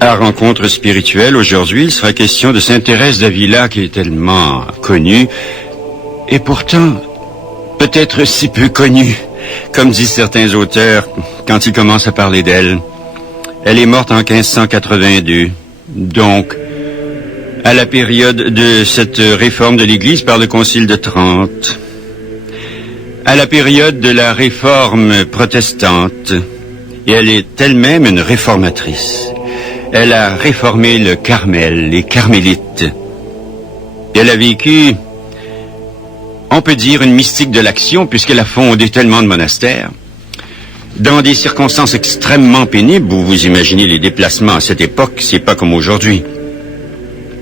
À Rencontre spirituelle, aujourd'hui, il sera question de Sainte Thérèse d'Avila, qui est tellement connue, et pourtant, peut-être si peu connue, comme disent certains auteurs, quand ils commencent à parler d'elle. Elle est morte en 1582, donc, à la période de cette réforme de l'Église par le Concile de Trente, à la période de la réforme protestante, et elle est elle-même une réformatrice. Elle a réformé le Carmel, les carmélites. Elle a vécu, on peut dire, une mystique de l'action, puisqu'elle a fondé tellement de monastères. Dans des circonstances extrêmement pénibles, vous imaginez les déplacements à cette époque, c'est pas comme aujourd'hui.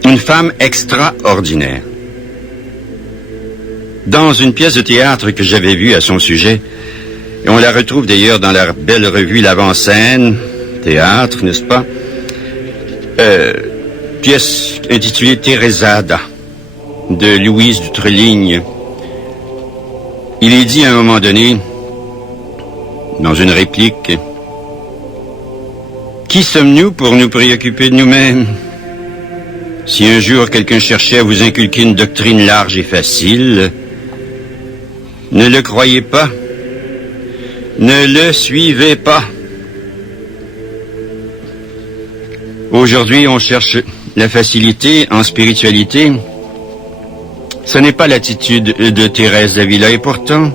Une femme extraordinaire. Dans une pièce de théâtre que j'avais vue à son sujet, et on la retrouve d'ailleurs dans la belle revue L'Avant-Scène, théâtre, n'est-ce pas? Pièce intitulée Thérézada de Louise Dutreligne. Il est dit à un moment donné, dans une réplique, « Qui sommes-nous pour nous préoccuper de nous-mêmes? Si un jour quelqu'un cherchait à vous inculquer une doctrine large et facile, ne le croyez pas, ne le suivez pas. » Aujourd'hui, on cherche la facilité en spiritualité. Ce n'est pas l'attitude de Thérèse d'Avila, et pourtant,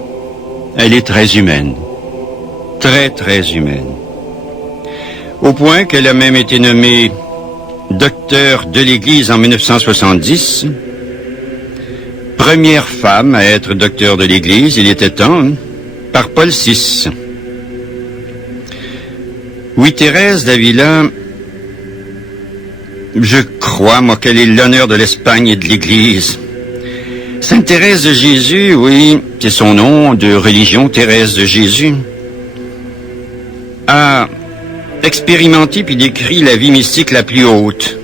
elle est très humaine. Très, très humaine. Au point qu'elle a même été nommée docteur de l'Église en 1970. Première femme à être docteur de l'Église, il était temps, hein, par Paul VI. Oui, Thérèse d'Avila, je crois, moi, qu'elle est l'honneur de l'Espagne et de l'Église. Sainte Thérèse de Jésus, oui, c'est son nom de religion, Thérèse de Jésus, a expérimenté puis décrit la vie mystique la plus haute,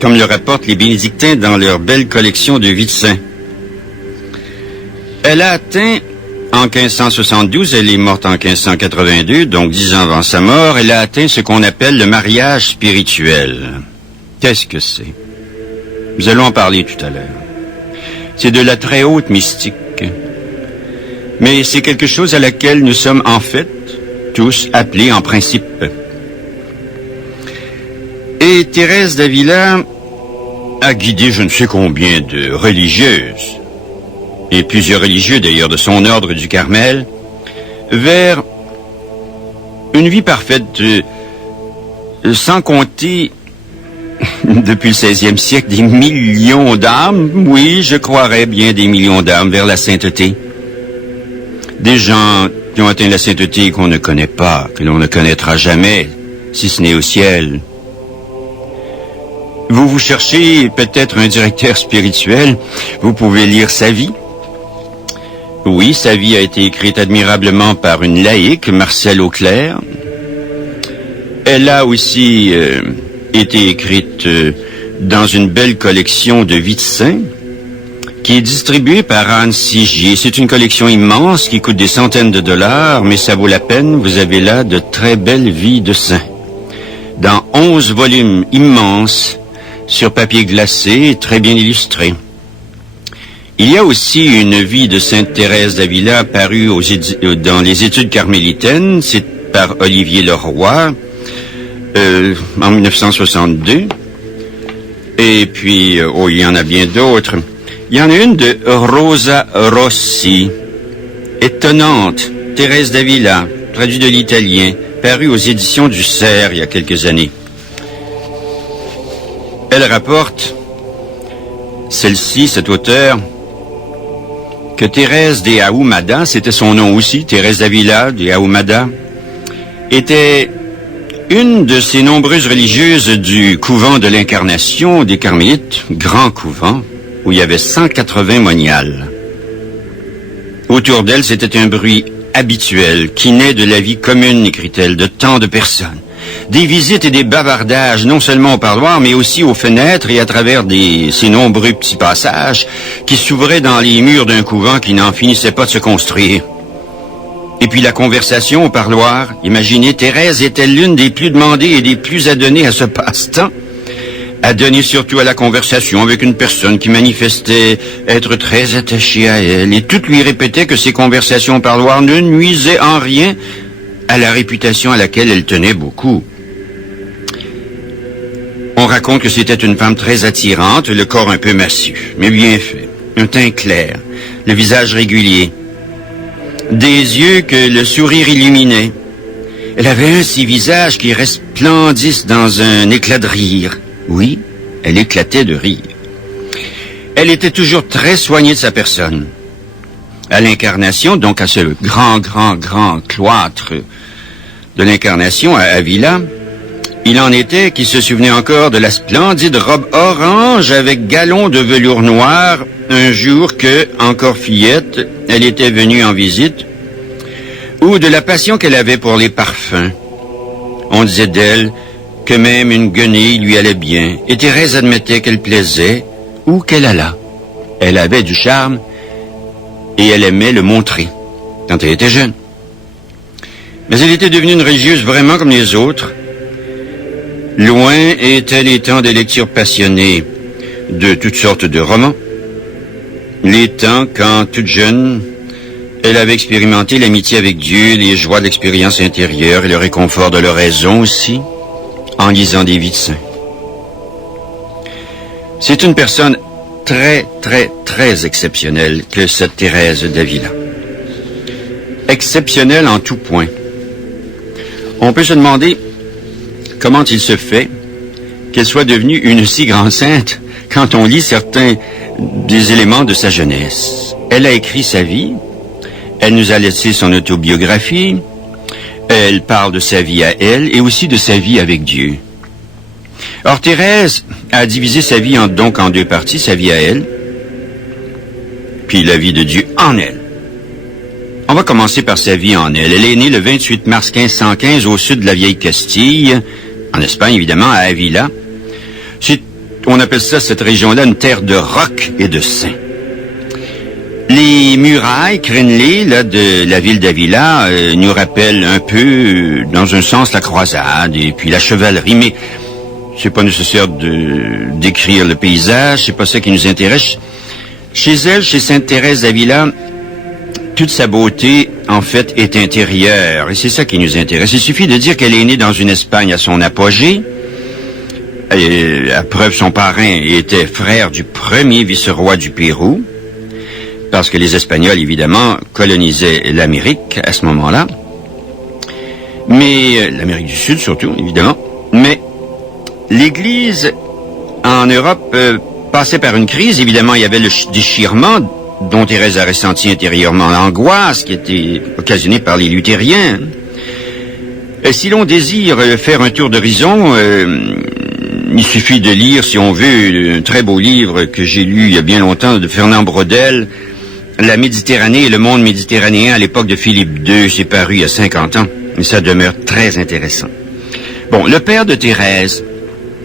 comme le rapportent les bénédictins dans leur belle collection de vies de saints. Elle a atteint, en 1572, elle est morte en 1582, donc 10 ans avant sa mort, elle a atteint ce qu'on appelle le mariage spirituel. Qu'est-ce que c'est? Nous allons en parler tout à l'heure. C'est de la très haute mystique. Mais c'est quelque chose à laquelle nous sommes en fait tous appelés en principe. Et Thérèse d'Avila a guidé je ne sais combien de religieuses, et plusieurs religieux d'ailleurs de son ordre du Carmel, vers une vie parfaite, sans compter depuis le 16e siècle, des millions d'âmes, oui, je croirais bien des millions d'âmes vers la sainteté. Des gens qui ont atteint la sainteté qu'on ne connaît pas, que l'on ne connaîtra jamais, si ce n'est au ciel. Vous cherchez peut-être un directeur spirituel, vous pouvez lire sa vie. Oui, sa vie a été écrite admirablement par une laïque, Marcelle Auclair. Elle a aussi été écrite dans une belle collection de vies de saints qui est distribuée par Anne Sigier. C'est une collection immense qui coûte des centaines de dollars, mais ça vaut la peine. Vous avez là de très belles vies de saints. Dans 11 volumes immenses, sur papier glacé, très bien illustrés. Il y a aussi une vie de Sainte Thérèse d'Avila parue dans les Études carmélitaines. C'est par Olivier Leroy, en 1962. Et puis, il y en a bien d'autres. Il y en a une de Rosa Rossi, étonnante, Thérèse d'Avila, traduite de l'italien, parue aux éditions du Cerf il y a quelques années. Elle rapporte, celle-ci, cet auteur, que Thérèse de Ahumada, c'était son nom aussi, Thérèse d'Avila de Ahumada, était Une de ces nombreuses religieuses du couvent de l'Incarnation des Carmélites, grand couvent, où il y avait 180 moniales. Autour d'elle, c'était un bruit habituel qui naît de la vie commune, écrit-elle, de tant de personnes. Des visites et des bavardages, non seulement au parloir, mais aussi aux fenêtres et à travers ces nombreux petits passages qui s'ouvraient dans les murs d'un couvent qui n'en finissait pas de se construire. Et puis la conversation au parloir. Imaginez, Thérèse était l'une des plus demandées et des plus adonnées à ce passe-temps. Adonnée surtout à la conversation avec une personne qui manifestait être très attachée à elle. Et toutes lui répétaient que ces conversations au parloir ne nuisaient en rien à la réputation à laquelle elle tenait beaucoup. On raconte que c'était une femme très attirante, le corps un peu massif, mais bien fait. Un teint clair, le visage régulier. Des yeux que le sourire illuminait. Elle avait un de ces visages qui resplendissent dans un éclat de rire. Oui, elle éclatait de rire. Elle était toujours très soignée de sa personne. À l'Incarnation, donc à ce grand cloître de l'Incarnation à Avila, il en était qui se souvenaient encore de la splendide robe orange avec galons de velours noir, un jour que, encore fillette, elle était venue en visite, ou de la passion qu'elle avait pour les parfums. On disait d'elle que même une guenille lui allait bien, et Thérèse admettait qu'elle plaisait, ou qu'elle allât. Elle avait du charme, et elle aimait le montrer, quand elle était jeune. Mais elle était devenue une religieuse vraiment comme les autres. Loin étaient les temps des lectures passionnées de toutes sortes de romans. Les temps quand, toute jeune, elle avait expérimenté l'amitié avec Dieu, les joies de l'expérience intérieure et le réconfort de l'oraison aussi, en lisant des vies de saints. C'est une personne très exceptionnelle que cette Thérèse d'Avila. Exceptionnelle en tout point. On peut se demander comment il se fait qu'elle soit devenue une si grande sainte quand on lit certains des éléments de sa jeunesse. Elle a écrit sa vie, elle nous a laissé son autobiographie, elle parle de sa vie à elle et aussi de sa vie avec Dieu. Or, Thérèse a divisé sa vie en deux parties, sa vie à elle, puis la vie de Dieu en elle. On va commencer par sa vie en elle. Elle est née le 28 mars 1515 au sud de la vieille Castille, en Espagne évidemment, à Avila. On appelle ça, cette région-là, une terre de rocs et de saints. Les murailles crénelées là, de la ville d'Avila nous rappellent un peu, dans un sens, la croisade et puis la chevalerie, mais c'est pas nécessaire de décrire le paysage, c'est pas ça qui nous intéresse. Chez elle, chez Sainte Thérèse d'Avila, toute sa beauté, en fait, est intérieure, et c'est ça qui nous intéresse. Il suffit de dire qu'elle est née dans une Espagne à son apogée. Et, à preuve, son parrain était frère du premier vice-roi du Pérou, parce que les Espagnols, évidemment, colonisaient l'Amérique à ce moment-là. Mais, l'Amérique du Sud surtout, évidemment. Mais, l'Église, en Europe, passait par une crise. Évidemment, il y avait le déchirement dont Thérèse a ressenti intérieurement l'angoisse qui était occasionnée par les luthériens. Si l'on désire faire un tour d'horizon, il suffit de lire, si on veut, un très beau livre que j'ai lu il y a bien longtemps de Fernand Braudel, La Méditerranée et le monde méditerranéen à l'époque de Philippe II. C'est paru il y a 50 ans, mais ça demeure très intéressant. Bon, le père de Thérèse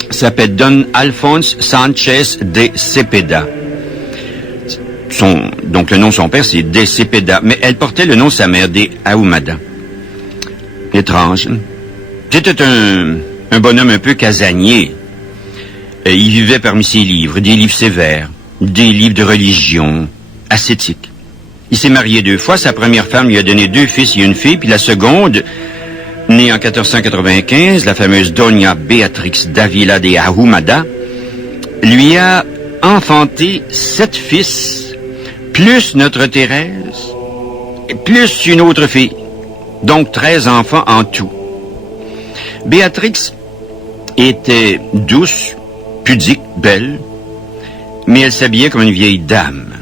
s'appelle Don Alphonse Sanchez de Cepeda. Donc le nom de son père, c'est de Cepeda, mais elle portait le nom de sa mère, de Ahumada. Étrange. C'était un bonhomme un peu casanier. Il vivait parmi ses livres, des livres sévères, des livres de religion, ascétiques. Il s'est marié 2 fois. Sa première femme lui a donné 2 fils et une fille, puis la seconde, née en 1495, la fameuse Doña Beatrix d'Avila de Ahumada, lui a enfanté 7 fils, plus notre Thérèse, et plus une autre fille. Donc 13 enfants en tout. Béatrix était douce, pudique, belle, mais elle s'habillait comme une vieille dame.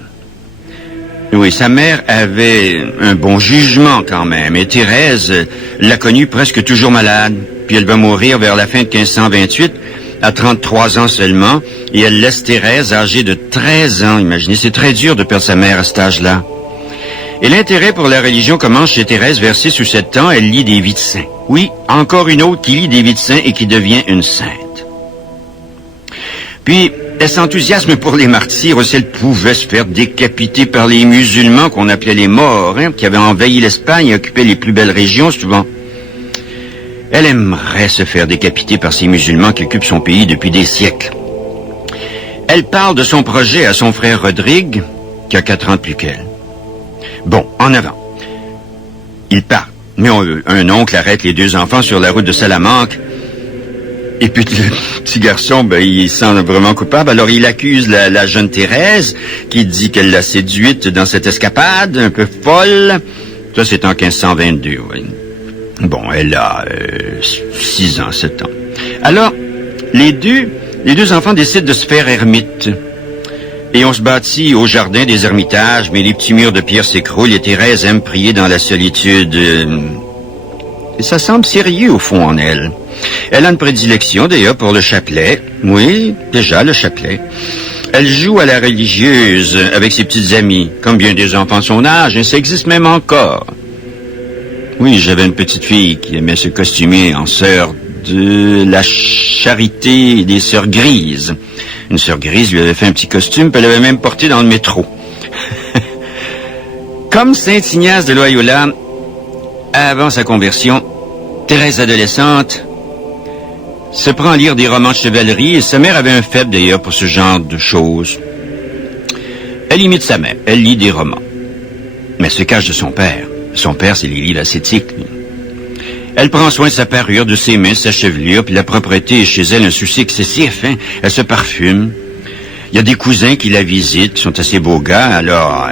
Oui, sa mère avait un bon jugement quand même, et Thérèse l'a connue presque toujours malade, puis elle va mourir vers la fin de 1528, à 33 ans seulement, et elle laisse Thérèse âgée de 13 ans. Imaginez, c'est très dur de perdre sa mère à cet âge-là. Et l'intérêt pour la religion commence chez Thérèse vers 6 ou 7 ans, elle lit des vies de saints. Oui, encore une autre qui lit des vies de saints et qui devient une sainte. Puis, elle s'enthousiasme pour les martyrs, aussi elle pouvait se faire décapiter par les musulmans qu'on appelait les Maures, qui avaient envahi l'Espagne et occupé les plus belles régions souvent. Elle aimerait se faire décapiter par ces musulmans qui occupent son pays depuis des siècles. Elle parle de son projet à son frère Rodrigue, qui a 4 ans de plus qu'elle. Bon, en avant. Il part. Mais un oncle arrête les 2 enfants sur la route de Salamanque. Et puis le petit garçon, il se sent vraiment coupable. Alors il accuse la jeune Thérèse, qui dit qu'elle l'a séduite dans cette escapade, un peu folle. Ça, c'est en 1522, oui. Bon, elle a 6 ans, 7 ans. Alors, les deux enfants décident de se faire ermite. Et on se bâtit au jardin des ermitages, mais les petits murs de pierre s'écroulent et Thérèse aime prier dans la solitude. Et ça semble sérieux au fond en elle. Elle a une prédilection d'ailleurs pour le chapelet. Oui, déjà le chapelet. Elle joue à la religieuse avec ses petites amies, comme bien des enfants de son âge, et ça existe même encore. Oui, j'avais une petite fille qui aimait se costumer en sœur de la charité des sœurs grises. Une sœur grise lui avait fait un petit costume, puis elle l'avait même porté dans le métro. Comme Saint Ignace de Loyola, avant sa conversion, Thérèse adolescente se prend à lire des romans de chevalerie, et sa mère avait un faible d'ailleurs pour ce genre de choses. Elle imite sa mère, elle lit des romans, mais elle se cache de son père. Son père, c'est les livres ascétiques. Elle prend soin de sa parure, de ses mains, de sa chevelure, puis la propreté est chez elle un souci excessif. Elle se parfume. Il y a des cousins qui la visitent, qui sont assez beaux gars, alors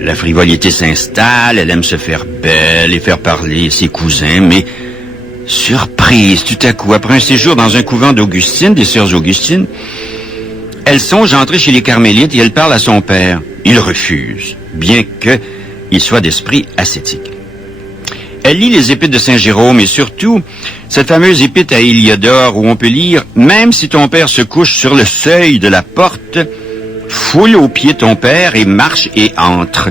la frivolité s'installe, elle aime se faire belle et faire parler ses cousins, mais surprise, tout à coup, après un séjour dans un couvent d'Augustine, des sœurs Augustines, elle songe à entrer chez les Carmélites et elle parle à son père. Il refuse, bien qu'il soit d'esprit ascétique. Elle lit les épîtres de Saint Jérôme et surtout cette fameuse épître à Héliodore où on peut lire « Même si ton père se couche sur le seuil de la porte, foule aux pieds ton père et marche et entre. »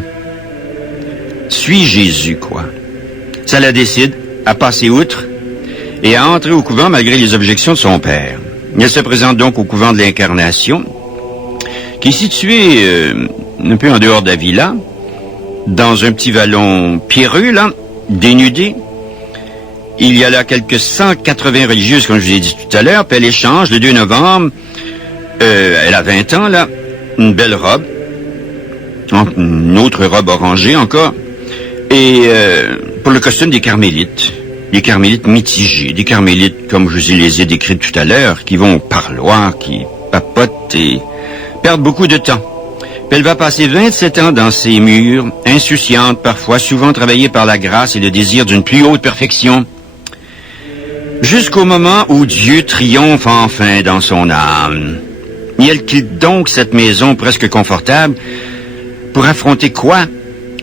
Suis Jésus, quoi. Ça la décide à passer outre et à entrer au couvent malgré les objections de son père. Elle se présente donc au couvent de l'Incarnation, qui est situé un peu en dehors de la villa, dans un petit vallon pierreux, là, dénudé. Il y a là quelques 180 religieuses, comme je vous ai dit tout à l'heure, puis elle échange le 2 novembre, elle a 20 ans, là, une belle robe, une autre robe orangée encore, et pour le costume des carmélites mitigés, des carmélites, comme je vous les ai décrits tout à l'heure, qui vont au parloir, qui papotent et perdent beaucoup de temps. Puis elle va passer 27 ans dans ces murs, insouciante parfois, souvent travaillée par la grâce et le désir d'une plus haute perfection, jusqu'au moment où Dieu triomphe enfin dans son âme. Et elle quitte donc cette maison presque confortable pour affronter quoi?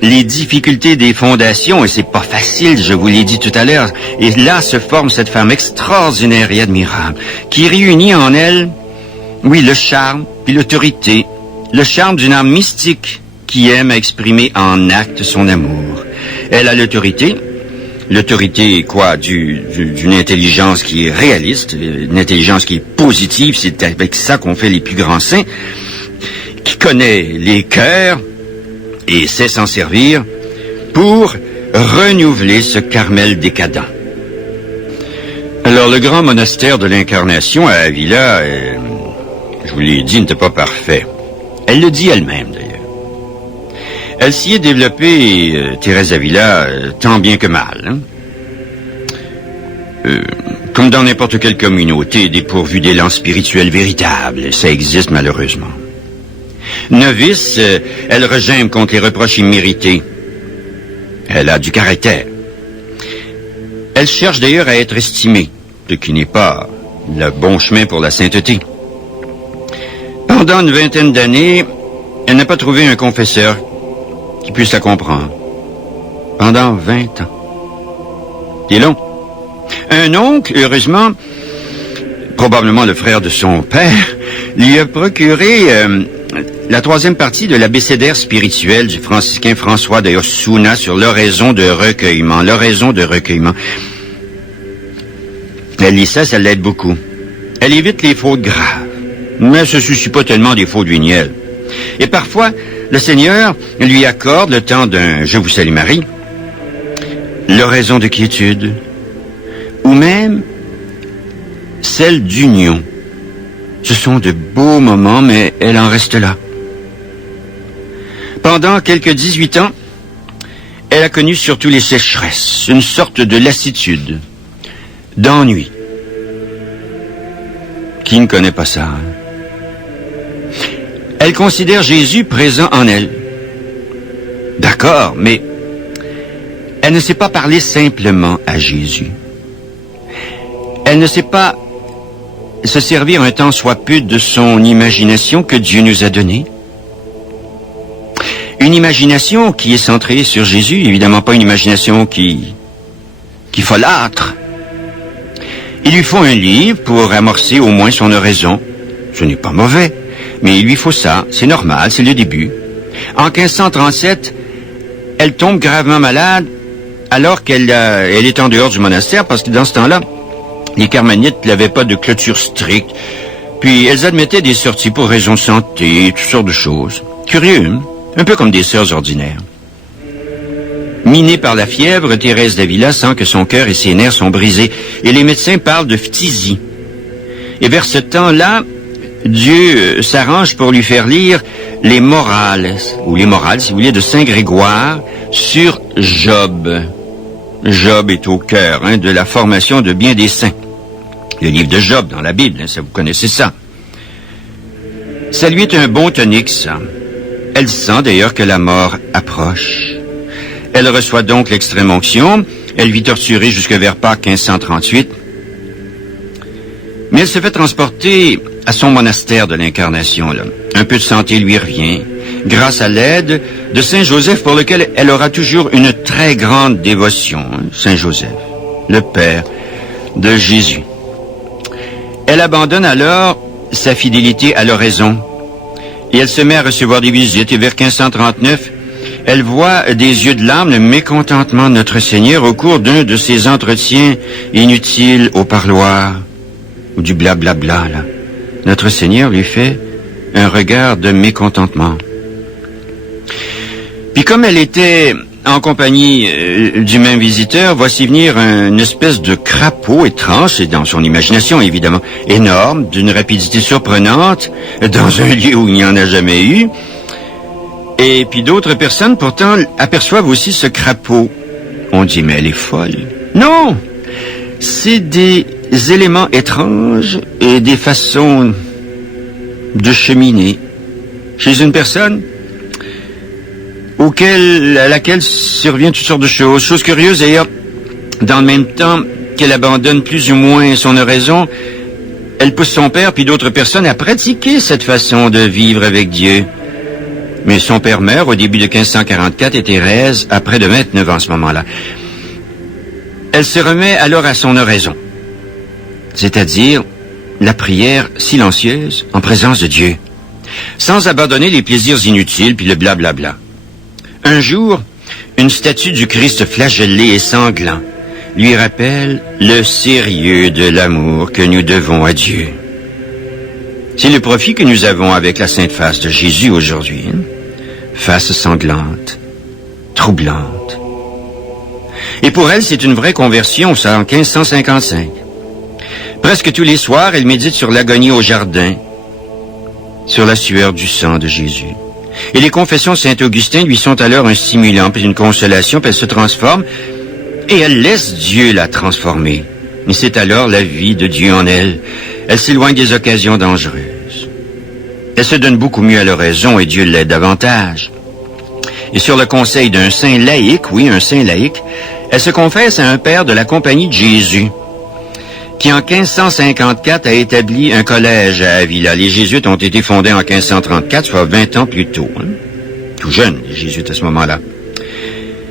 Les difficultés des fondations, et c'est pas facile, je vous l'ai dit tout à l'heure. Et là se forme cette femme extraordinaire et admirable, qui réunit en elle, oui, le charme puis l'autorité, le charme d'une âme mystique qui aime à exprimer en acte son amour. Elle a l'autorité quoi, d'une intelligence qui est réaliste, une intelligence qui est positive, c'est avec ça qu'on fait les plus grands saints, qui connaît les cœurs et sait s'en servir pour renouveler ce Carmel décadent. Alors le grand monastère de l'Incarnation à Avila, je vous l'ai dit, n'était pas parfait. Elle le dit elle-même, d'ailleurs. Elle s'y est développée, Thérèse Avila, tant bien que mal. Comme dans n'importe quelle communauté dépourvue d'élan spirituel véritable, ça existe malheureusement. Novice, elle regimbe contre les reproches immérités. Elle a du caractère. Elle cherche d'ailleurs à être estimée, ce qui n'est pas le bon chemin pour la sainteté. Pendant une vingtaine d'années, elle n'a pas trouvé un confesseur qui puisse la comprendre. Pendant 20 ans. C'est long. Un oncle, heureusement, probablement le frère de son père, lui a procuré la 3e partie de l'abécédaire spirituel du franciscain François de Osuna sur l'oraison de recueillement. L'oraison de recueillement. Elle lit ça l'aide beaucoup. Elle évite les fautes graves, mais elle se soucie pas tellement des fautes vénielles. Et parfois, le Seigneur lui accorde le temps d'un « Je vous salue Marie », l'oraison de quiétude, ou même celle d'union. Ce sont de beaux moments, mais elle en reste là. Pendant quelques 18 ans, elle a connu surtout les sécheresses, une sorte de lassitude, d'ennui. Qui ne connaît pas ça, hein? Elle considère Jésus présent en elle. D'accord, mais elle ne sait pas parler simplement à Jésus. Elle ne sait pas se servir un tant soit peu de son imagination que Dieu nous a donnée. Une imagination qui est centrée sur Jésus, évidemment pas une imagination qui folâtre. Il lui faut un livre pour amorcer au moins son oraison. Ce n'est pas mauvais, mais il lui faut ça, c'est normal, c'est le début. En 1537, elle tombe gravement malade alors qu'elle est en dehors du monastère, parce que dans ce temps-là, les carmélites n'avaient pas de clôture stricte. Puis elles admettaient des sorties pour raisons de santé, toutes sortes de choses. Curieux, hein? Un peu comme des sœurs ordinaires. Minée par la fièvre, Thérèse d'Avila sent que son cœur et ses nerfs sont brisés, et les médecins parlent de phtisie. Et vers ce temps-là, Dieu s'arrange pour lui faire lire les morales, ou les morales, si vous voulez, de Saint Grégoire sur Job. Job est au cœur de la formation de bien des saints. Le livre de Job dans la Bible, ça vous connaissez ça. Ça lui est un bon tonique, ça. Elle sent d'ailleurs que la mort approche. Elle reçoit donc l'extrême-onction. Elle vit torturée jusque vers Pâques 1538. Mais elle se fait transporter à son monastère de l'Incarnation, là. Un peu de santé lui revient, grâce à l'aide de Saint Joseph, pour lequel elle aura toujours une très grande dévotion. Saint Joseph, le Père de Jésus. Elle abandonne alors sa fidélité à l'oraison et elle se met à recevoir des visites. Et vers 1539, elle voit des yeux de larmes le mécontentement de notre Seigneur au cours d'un de ses entretiens inutiles au parloir, ou du blablabla, là. Notre Seigneur lui fait un regard de mécontentement. Puis comme elle était en compagnie du même visiteur, voici venir une espèce de crapaud étrange, c'est dans son imagination évidemment, énorme, d'une rapidité surprenante, dans un lieu où il n'y en a jamais eu. Et puis d'autres personnes pourtant aperçoivent aussi ce crapaud. On dit, mais elle est folle. Non! C'est des éléments étranges et des façons de cheminer chez une personne à laquelle survient toutes sortes de choses. Chose curieuse d'ailleurs, dans le même temps qu'elle abandonne plus ou moins son oraison, elle pousse son père puis d'autres personnes à pratiquer cette façon de vivre avec Dieu. Mais son père meurt au début de 1544 et Thérèse a près de 29 ans à ce moment-là. Elle se remet alors à son oraison, c'est-à-dire la prière silencieuse en présence de Dieu, sans abandonner les plaisirs inutiles puis le blablabla. Un jour, une statue du Christ flagellé et sanglant lui rappelle le sérieux de l'amour que nous devons à Dieu. C'est le profit que nous avons avec la sainte face de Jésus aujourd'hui. Face sanglante, troublante. Et pour elle, c'est une vraie conversion, ça, en 1555. Presque tous les soirs, elle médite sur l'agonie au jardin, sur la sueur du sang de Jésus. Et les confessions de Saint-Augustin lui sont alors un stimulant, puis une consolation, puis elle se transforme, et elle laisse Dieu la transformer. Mais c'est alors la vie de Dieu en elle. Elle s'éloigne des occasions dangereuses. Elle se donne beaucoup mieux à l'oraison et Dieu l'aide davantage. Et sur le conseil d'un saint laïc, oui, un saint laïc, elle se confesse à un père de la Compagnie de Jésus, qui en 1554 a établi un collège à Avila. Les Jésuites ont été fondés en 1534, soit 20 ans plus tôt. tout jeunes, les jésuites à ce moment-là.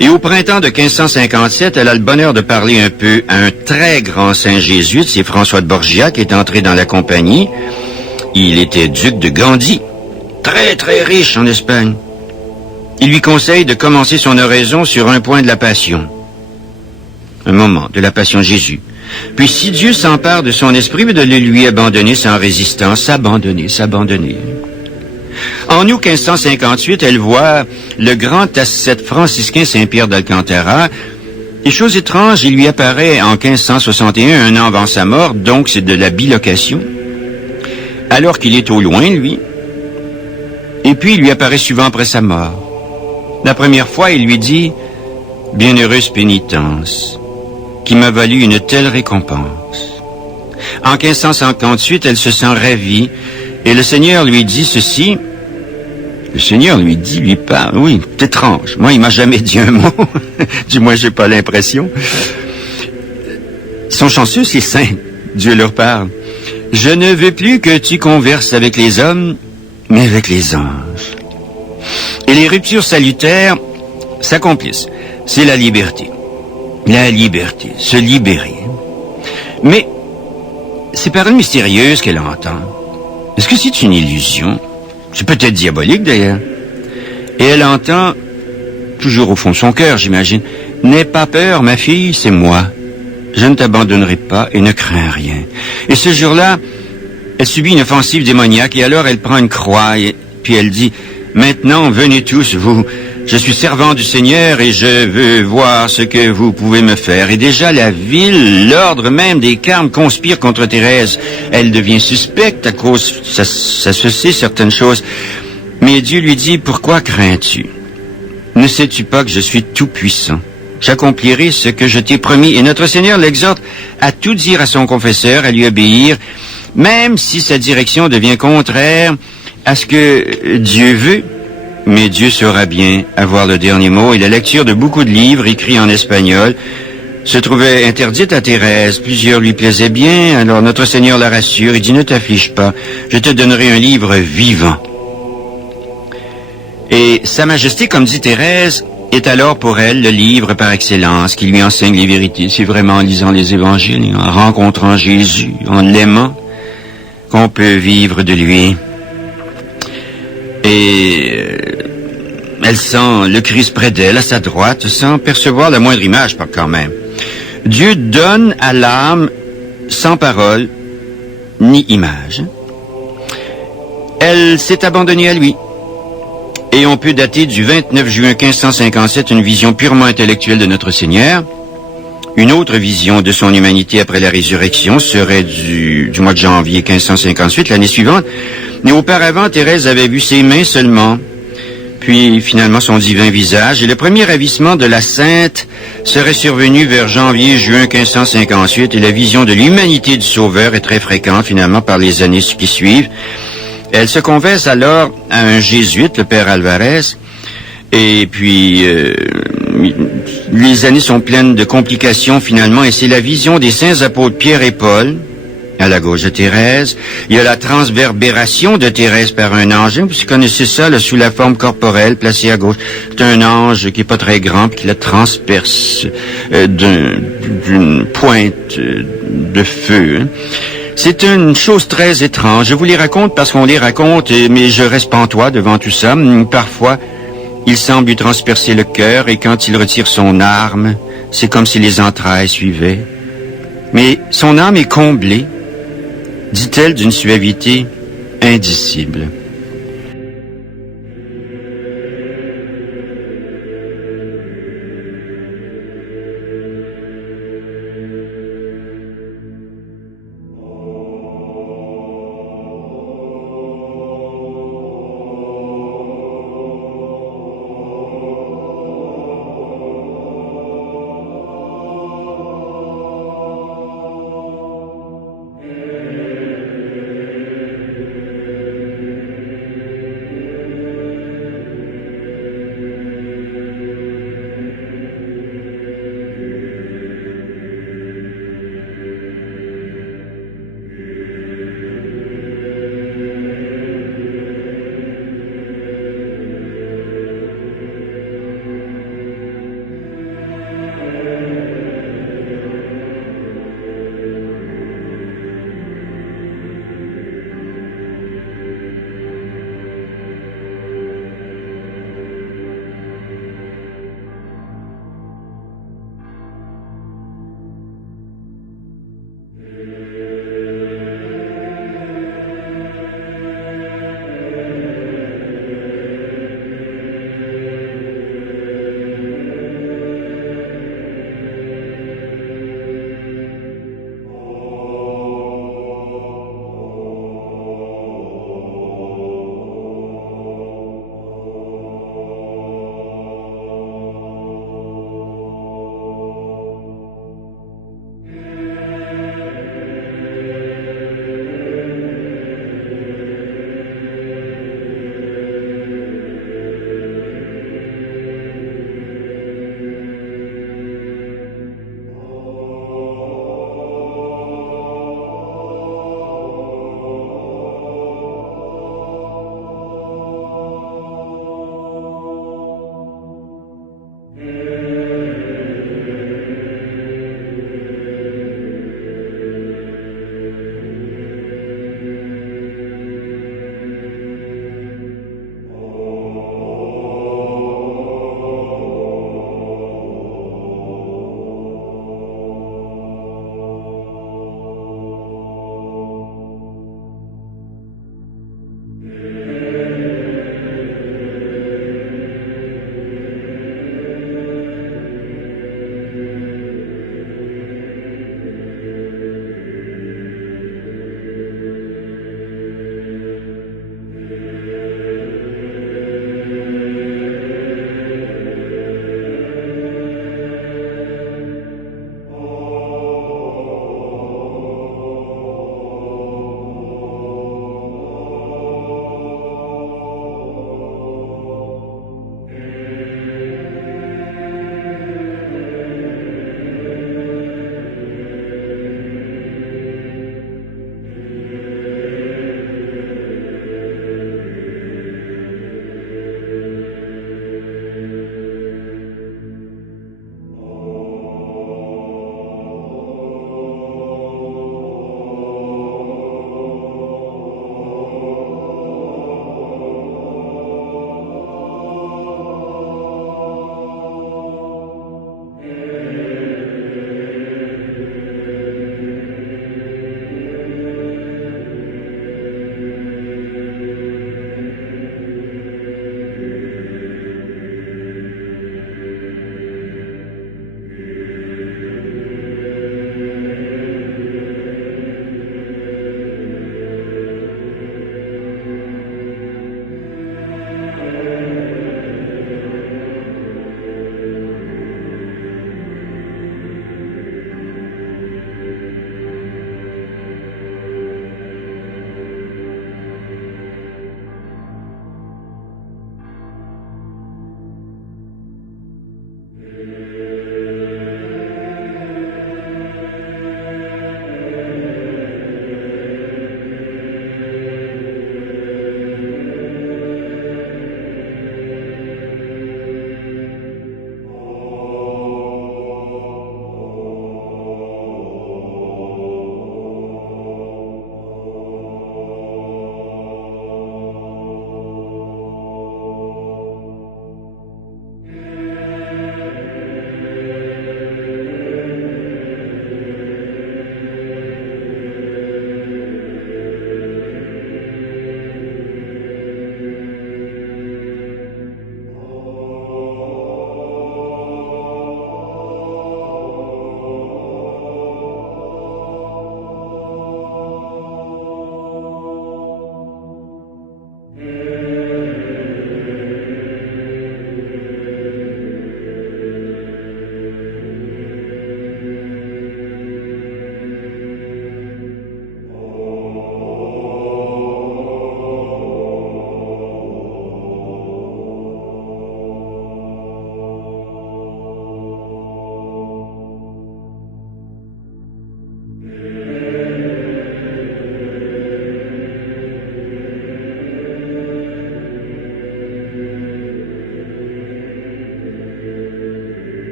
Et au printemps de 1557, elle a le bonheur de parler un peu à un très grand saint jésuite, c'est François de Borgia, qui est entré dans la compagnie. Il était duc de Gandhi, très très riche en Espagne. Il lui conseille de commencer son oraison sur un point de la Passion. Un moment de la Passion de Jésus. Puis si Dieu s'empare de son esprit, de le lui abandonner sans résistance, s'abandonner. En août 1558, elle voit le grand ascète franciscain Saint-Pierre d'Alcantara. Et chose étrange, il lui apparaît en 1561, un an avant sa mort, donc c'est de la bilocation, alors qu'il est au loin, lui. Et puis il lui apparaît souvent après sa mort. La première fois, il lui dit « Bienheureuse pénitence, qui m'a valu une telle récompense. » En 1558, elle se sent ravie, et le Seigneur lui dit ceci. Le Seigneur lui parle, oui, c'est étrange. Moi, il m'a jamais dit un mot. Du moins, j'ai pas l'impression. Ils sont chanceux, ces saints. Dieu leur parle. Je ne veux plus que tu converses avec les hommes, mais avec les anges. Et les ruptures salutaires s'accomplissent. C'est la liberté. La liberté, se libérer. Mais ces paroles mystérieuses qu'elle entend, est-ce que c'est une illusion? C'est peut-être diabolique, d'ailleurs. Et elle entend, toujours au fond de son cœur, j'imagine, « N'aie pas peur, ma fille, c'est moi. Je ne t'abandonnerai pas et ne crains rien. » Et ce jour-là, elle subit une offensive démoniaque et alors elle prend une croix et puis elle dit, « Maintenant, venez tous, vous. Je suis servant du Seigneur et je veux voir ce que vous pouvez me faire. » Et déjà, la ville, l'ordre même des carmes conspire contre Thérèse. Elle devient suspecte à cause, ça se sait certaines choses. Mais Dieu lui dit, « Pourquoi crains-tu? Ne sais-tu pas que je suis tout-puissant? J'accomplirai ce que je t'ai promis. » Et notre Seigneur l'exhorte à tout dire à son confesseur, à lui obéir, même si sa direction devient contraire à ce que Dieu veut. Mais Dieu saura bien avoir le dernier mot, et la lecture de beaucoup de livres écrits en espagnol se trouvait interdite à Thérèse. Plusieurs lui plaisaient bien, alors notre Seigneur la rassure et dit « Ne t'afflige pas, je te donnerai un livre vivant. » Et Sa Majesté, comme dit Thérèse, est alors pour elle le livre par excellence qui lui enseigne les vérités. C'est vraiment en lisant les évangiles, en rencontrant Jésus, en l'aimant, qu'on peut vivre de lui. Et elle sent le Christ près d'elle, à sa droite, sans percevoir la moindre image, pas quand même. Dieu donne à l'âme sans parole ni image. Elle s'est abandonnée à lui. Et on peut dater du 29 juin 1557 une vision purement intellectuelle de notre Seigneur. Une autre vision de son humanité après la résurrection serait du mois de janvier 1558, l'année suivante. Mais auparavant, Thérèse avait vu ses mains seulement, puis finalement son divin visage. Et le premier ravissement de la sainte serait survenu vers janvier-juin 1558, et la vision de l'humanité du Sauveur est très fréquente finalement par les années qui suivent. Elle se confesse alors à un jésuite, le père Alvarez, et puis les années sont pleines de complications finalement, et c'est la vision des saints apôtres Pierre et Paul, à la gauche de Thérèse. Il y a la transverbération de Thérèse par un ange. Vous connaissez ça, là, sous la forme corporelle, placée à gauche. C'est un ange qui est pas très grand, puis qui la transperce d'une pointe de feu. Hein. C'est une chose très étrange. Je vous les raconte parce qu'on les raconte, mais je reste pantois devant tout ça. Parfois, il semble lui transpercer le cœur, et quand il retire son arme, c'est comme si les entrailles suivaient. Mais son âme est comblée, dit-elle, d'une suavité indicible.